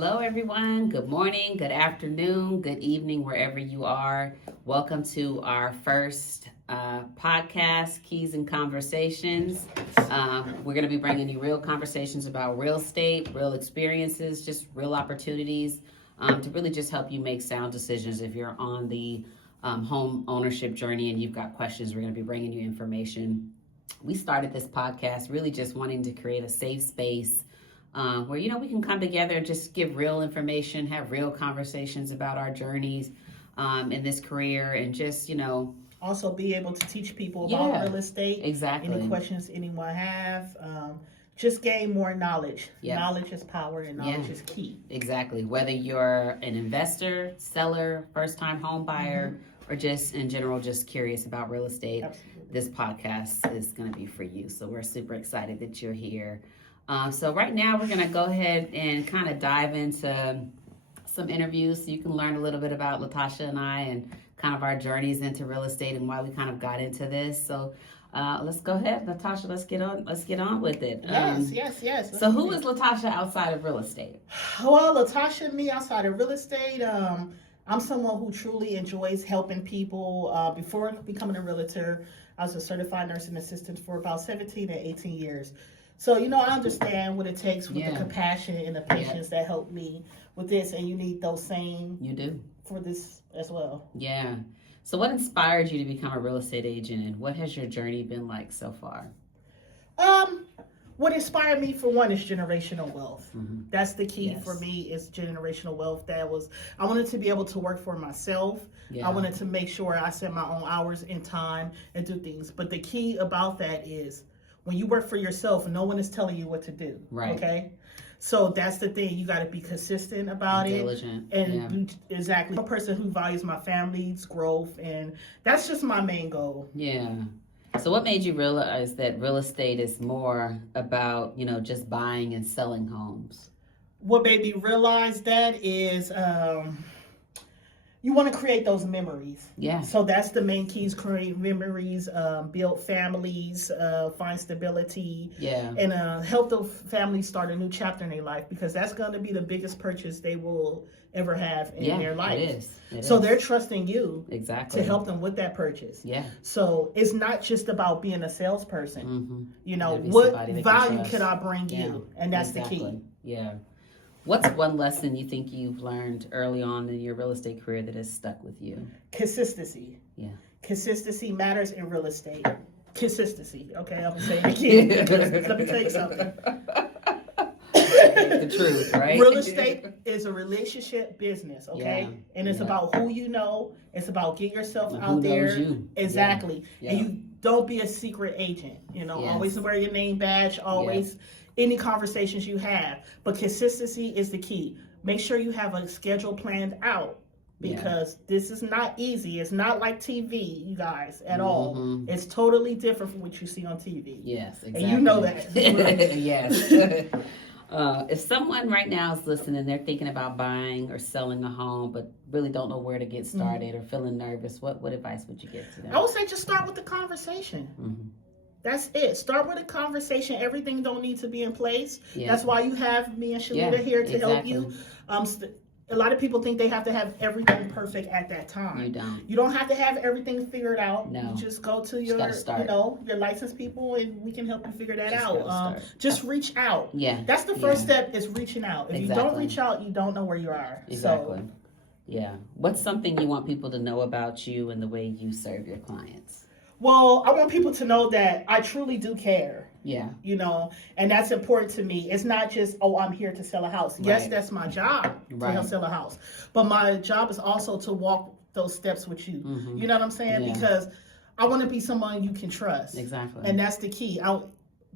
Hello, everyone. Good morning, good afternoon, good evening, wherever you are. Welcome to our first podcast, Keys and Conversations. We're going to be bringing you real conversations about real estate, real experiences, just real opportunities to really just help you make sound decisions if you're on the home ownership journey and you've got questions. We're going to be bringing you information. We started this podcast really just wanting to create a safe space where, we can come together and just give real information, have real conversations about our journeys in this career, and just, also be able to teach people about real estate. Exactly. Any questions anyone have, just gain more knowledge. Yep. Knowledge is power, and knowledge is key. Exactly. Whether you're an investor, seller, first-time home buyer, or just in general, just curious about real estate, this podcast is going to be for you. So we're super excited that you're here. So right now we're going to go ahead and kind of dive into some interviews so you can learn a little bit about Latasha and I and kind of our journeys into real estate and why we kind of got into this. So let's go ahead, Latasha, let's get on with it. Yes. So who is Latasha outside of real estate? Well, Latasha and me outside of real estate, I'm someone who truly enjoys helping people. Before becoming a realtor, I was a certified nursing assistant for about 17 and 18 years. So, I understand what it takes with the compassion and the patience that helped me with this, and you need those same. You do. For this as well. Yeah. So what inspired you to become a real estate agent, and what has your journey been like so far? What inspired me, for one, is generational wealth. Mm-hmm. That's the key for me, is generational wealth. I wanted to be able to work for myself. I wanted to make sure I set my own hours and time and do things. But the key about that is when you work for yourself, no one is telling you what to do. Right. Okay? So that's the thing. You got to be consistent about Diligent. And exactly. I'm a person who values my family's growth, and that's just my main goal. Yeah. So what made you realize that real estate is more about, just buying and selling homes? What made me realize that is you want to create those memories. Yeah. So that's the main keys: create memories, build families, find stability. Yeah. And help the families start a new chapter in their life, because that's going to be the biggest purchase they will ever have in their life. It is. So they're trusting you exactly to help them with that purchase. Yeah. So it's not just about being a salesperson. Mm-hmm. What value could I bring you? And that's the key. Yeah. What's one lesson you think you've learned early on in your real estate career that has stuck with you? Consistency. Yeah. Consistency matters in real estate. Consistency. Okay, I'm going to say it again. Let me tell you something. The truth, right? Real estate is a relationship business, okay? Yeah. And it's about who you know. It's about getting yourself Who out there. knows you. Exactly. Yeah. And you don't be a secret agent. Always wear your name badge. Always any conversations you have. But consistency is the key. Make sure you have a schedule planned out, because this is not easy. It's not like TV, you guys, at all. It's totally different from what you see on TV. Yes, exactly. And you know that. Yes. If someone right now is listening, they're thinking about buying or selling a home, but really don't know where to get started or feeling nervous, what advice would you give to them? I would say just start with the conversation. Mm-hmm. That's it. Start with a conversation. Everything don't need to be in place. That's why you have me and Shalita here to help you. A lot of people think they have to have everything perfect at that time. You don't. You don't have to have everything figured out. No. You just go to your, your licensed people, and we can help you figure that out. Just reach out. Yeah. That's the first step, is reaching out. If you don't reach out, you don't know where you are. Exactly. Yeah. What's something you want people to know about you and the way you serve your clients? Well, I want people to know that I truly do care. Yeah. And that's important to me. It's not just, I'm here to sell a house. Yes, that's my job to help sell a house. But my job is also to walk those steps with you. Mm-hmm. You know what I'm saying? Yeah. Because I want to be someone you can trust. Exactly. And that's the key.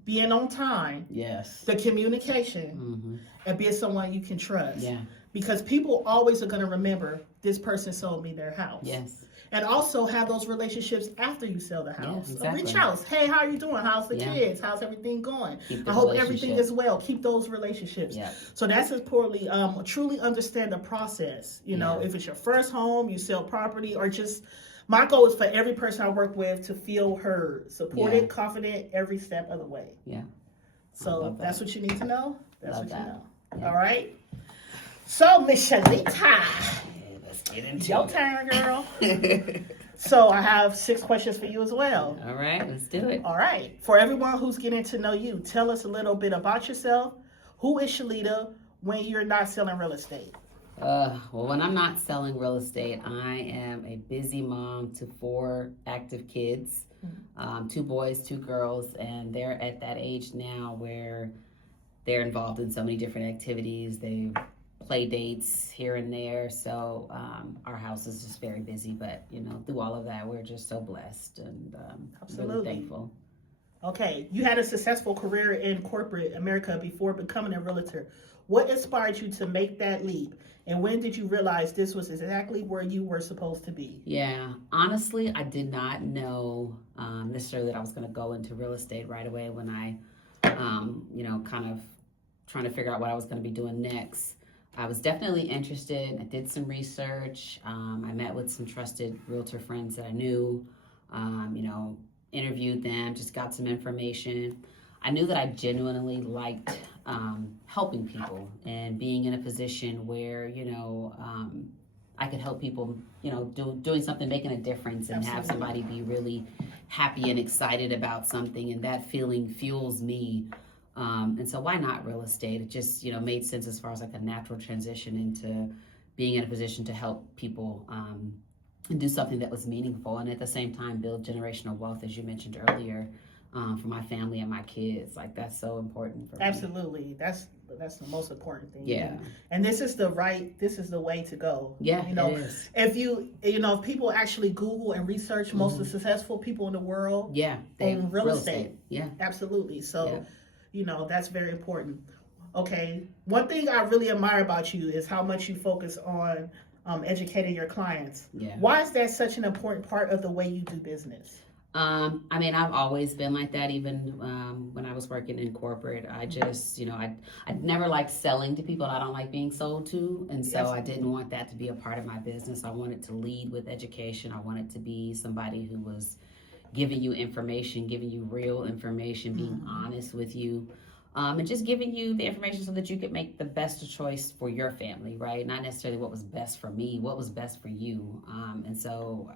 Being on time. Yes. The communication. And being someone you can trust. Yeah. Because people always are going to remember, this person sold me their house. Yes. And also have those relationships after you sell the house. Yeah, exactly. Reach out. Hey, how are you doing? How's the kids? How's everything going? I hope everything is well. Keep those relationships. Yeah. So that's importantly, truly understand the process. If it's your first home, you sell property, or just, my goal is for every person I work with to feel heard, supported, confident every step of the way. Yeah. So that's what you need to know. That's Love what you that. know. Yeah. All right. So, Miss Shalita, Let's get into your turn, girl. So, I have 6 questions for you as well. All right, let's do it. All right. For everyone who's getting to know you, tell us a little bit about yourself. Who is Shalita when you're not selling real estate? Well, when I'm not selling real estate, I am a busy mom to 4 active kids, 2 boys, 2 girls, and they're at that age now where they're involved in so many different activities. They play dates here and there, so our house is just very busy. But through all of that, we're just so blessed and really thankful. Okay, you had a successful career in corporate America before becoming a realtor. What inspired you to make that leap? And when did you realize this was exactly where you were supposed to be? Yeah, honestly, I did not know necessarily that I was going to go into real estate right away when I, kind of trying to figure out what I was going to be doing next. I was definitely interested. I did some research. I met with some trusted realtor friends that I knew, interviewed them, just got some information. I knew that I genuinely liked helping people and being in a position where, I could help people, doing something, making a difference, and have somebody be really happy and excited about something. And that feeling fuels me. And so why not real estate? It just, made sense as far as like a natural transition into being in a position to help people and do something that was meaningful. And at the same time, build generational wealth, as you mentioned earlier. For my family and my kids, like that's so important for me. Absolutely, that's the most important thing. Yeah, and this is the way to go. Yeah, it is. If people actually Google and research most of the successful people in the world, they real estate. Yeah, absolutely. So, that's very important. Okay, one thing I really admire about you is how much you focus on educating your clients. Yeah. Why is that such an important part of the way you do business? I've always been like that, even when I was working in corporate. I just, I never liked selling to people, and I don't like being sold to. And so I didn't want that to be a part of my business. I wanted to lead with education. I wanted to be somebody who was giving you information, giving you real information, being honest with you. And just giving you the information so that you could make the best choice for your family, right? Not necessarily what was best for me, what was best for you. And so,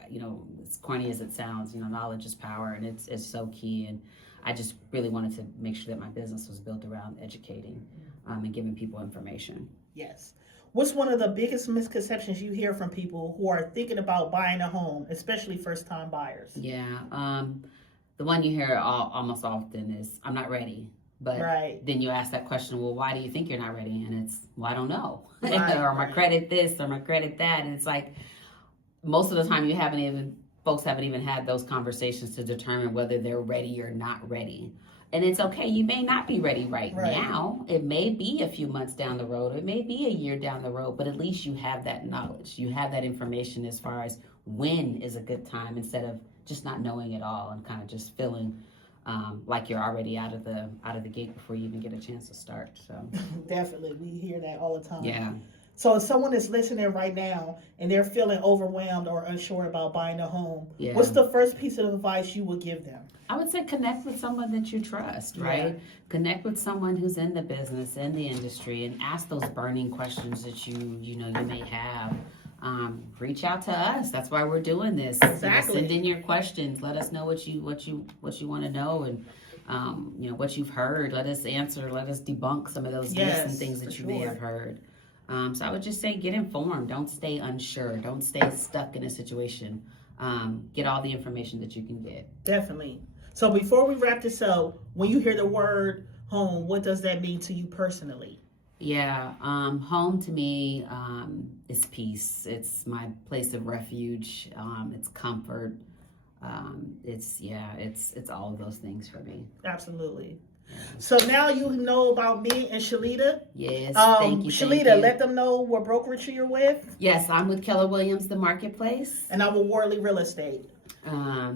as corny as it sounds, knowledge is power, and it's so key. And I just really wanted to make sure that my business was built around educating and giving people information. Yes. What's one of the biggest misconceptions you hear from people who are thinking about buying a home, especially first-time buyers? Yeah. The one you hear almost often is, I'm not ready. But then you ask that question, well, why do you think you're not ready? And it's, well, I don't know. Or my credit this, or my credit that. And it's like, most of the time folks haven't even had those conversations to determine whether they're ready or not ready. And it's okay. You may not be ready right now. It may be a few months down the road. It may be a year down the road, but at least you have that knowledge. You have that information as far as when is a good time, instead of just not knowing at all and kind of just feeling like you're already out of the gate before you even get a chance to start. So definitely, we hear that all the time. Yeah. So if someone is listening right now and they're feeling overwhelmed or unsure about buying a home, what's the first piece of advice you would give them? I would say connect with someone that you trust, right? Yeah. Connect with someone who's in the business, in the industry, and ask those burning questions that you may have. Reach out to us. That's why we're doing this. Exactly. Send in your questions. Let us know what you want to know, and what you've heard. Let us answer. Let us debunk some of those myths and things that you may have heard. So I would just say, get informed. Don't stay unsure. Don't stay stuck in a situation. Get all the information that you can get. Definitely. So before we wrap this up, when you hear the word home, what does that mean to you personally? Yeah, home to me is peace. It's my place of refuge. It's comfort. It's all of those things for me. Absolutely. Yeah. So now you know about me and Shalita. Yes, thank you. Shalita, let them know what brokerage you're with. Yes, I'm with Keller Williams, the Marketplace. And I'm with Worley Real Estate.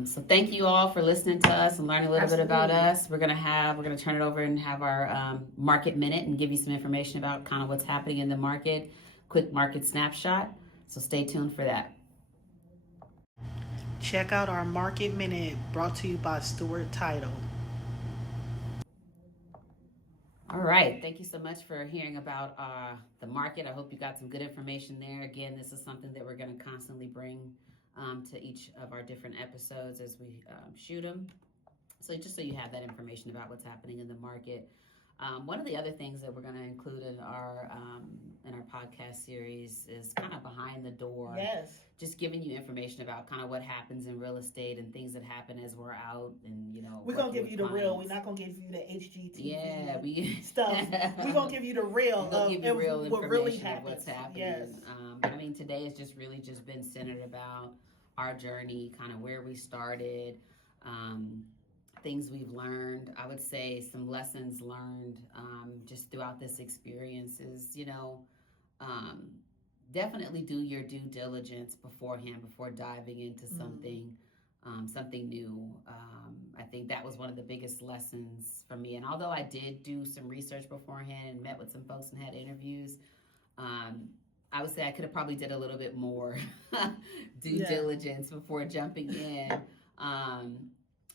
So thank you all for listening to us and learning a little bit about us. We're gonna turn it over and have our market minute and give you some information about kind of what's happening in the market, quick market snapshot. So stay tuned for that. Check out our market minute, brought to you by Stewart Title. All right. Thank you so much for hearing about the market. I hope you got some good information there. Again, this is something that we're going to constantly bring to each of our different episodes as we shoot them. So just so you have that information about what's happening in the market. One of the other things that we're going to include in our podcast series is kind of behind the door. Yes. Just giving you information about kind of what happens in real estate and things that happen as we're out and, you know. We're going to give you the clients. real. We're not going to give you the HGTV stuff. We're going to give you the real. We're going to give you real what really information of what's happening. Yes. I mean, today has just really just been centered about our journey, kind of where we started, things we've learned. I would say some lessons learned just throughout this experience is, you know, definitely do your due diligence beforehand before diving into something new. I think that was one of the biggest lessons for me. And although I did do some research beforehand and met with some folks and had interviews, I would say I could have probably did a little bit more due diligence before jumping in.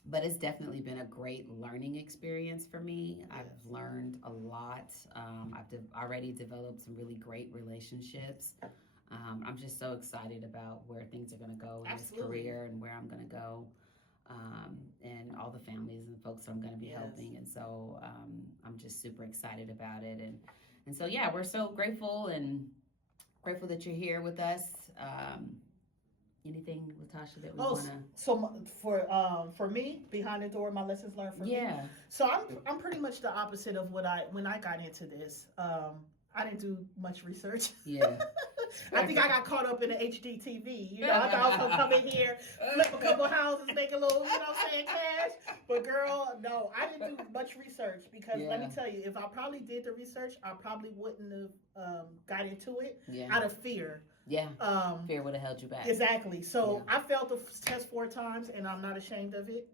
But it's definitely been a great learning experience for me. I've learned a lot. I've already developed some really great relationships. I'm just so excited about where things are going to go in this career and where I'm going to go, and all the families and folks I'm going to be helping. And so I'm just super excited about it. And so, yeah, we're so grateful that you're here with us. Anything, Latasha, that we want to? So for me, behind the door, my lessons learned for me. So I'm pretty much the opposite of when I got into this. I didn't do much research. Yeah. I think I got caught up in the HGTV. You know, I thought I was gonna come in here, flip a couple houses, make a little, you know what I'm saying, cash. But girl, no, I didn't do much research because let me tell you, if I probably did the research, I probably wouldn't have got into it out of fear. Yeah. Fear would have held you back. Exactly. So I failed the test 4 times, and I'm not ashamed of it.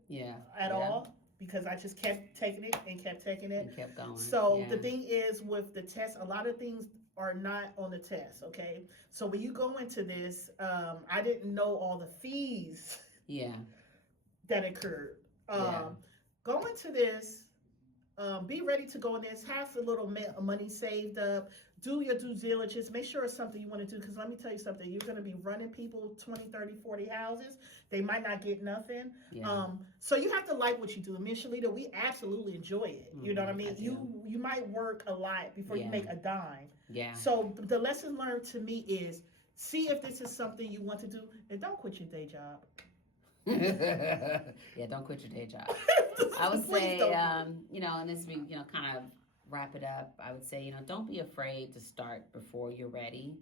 At all. Because I just kept taking it and kept taking it. And kept going. So the thing is with the test, a lot of things are not on the test, okay? So when you go into this, I didn't know all the fees that occurred. Go into this, be ready to go in this, have a little money saved up, do your due diligence, make sure it's something you want to do, because let me tell you something, you're going to be running people 20, 30, 40 houses. They might not get nothing. So you have to like what you do. And me and Shalita, we absolutely enjoy it. You know what I mean? You might work a lot before you make a dime. So the lesson learned to me is see if this is something you want to do, and don't quit your day job. Don't quit your day job. I would say, you know, and this we, you know, kind of wrap it up. I would say, you know, don't be afraid to start before you're ready,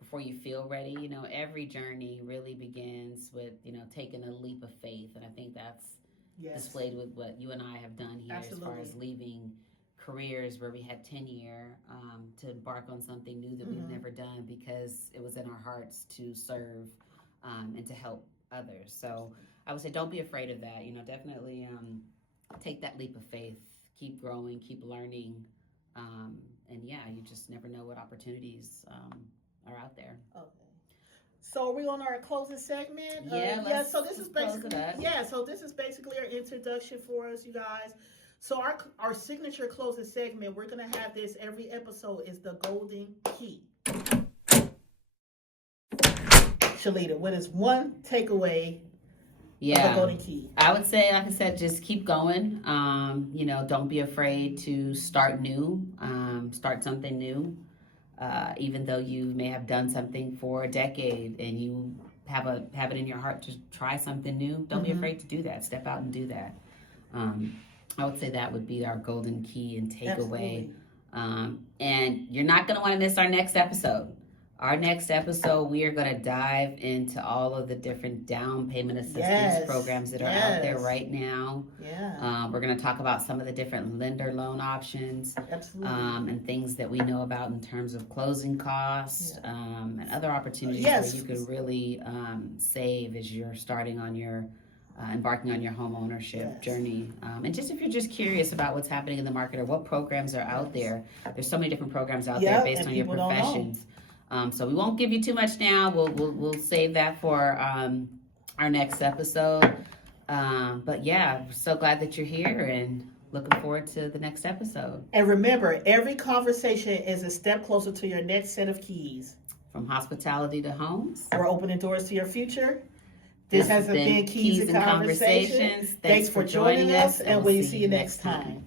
before you feel ready. You know, every journey really begins with, you know, taking a leap of faith. And I think that's displayed with what you and I have done here as far as leaving careers where we had tenure to embark on something new that we've never done because it was in our hearts to serve and to help others. So I would say don't be afraid of that. You know, definitely take that leap of faith. Keep growing, keep learning, and you just never know what opportunities are out there. Okay. So are we on our closing segment? So this is basically so this is basically our introduction for us, you guys. So our signature closing segment, we're gonna have this every episode, is the golden key. Shalita, what is one takeaway? Golden key. I would say, like I said, just keep going. You know, don't be afraid to start new, start something new. Even though you may have done something for a decade and you have it in your heart to try something new, don't be afraid to do that. Step out and do that. I would say that would be our golden key and takeaway. And you're not going to want to miss our next episode. Our next episode, we are going to dive into all of the different down payment assistance programs that are out there right now. We're going to talk about some of the different lender loan options and things that we know about in terms of closing costs and other opportunities where you can really save as you're starting on your embarking on your home ownership journey. And just if you're just curious about what's happening in the market or what programs are out there, there's so many different programs out there based on your professions. So we won't give you too much now. We'll save that for our next episode. But yeah, so glad that you're here, and looking forward to the next episode. And remember, every conversation is a step closer to your next set of keys. From hospitality to homes. We're opening doors to your future. This has been Keys and Conversations. Thanks for joining us, and we'll see you next time.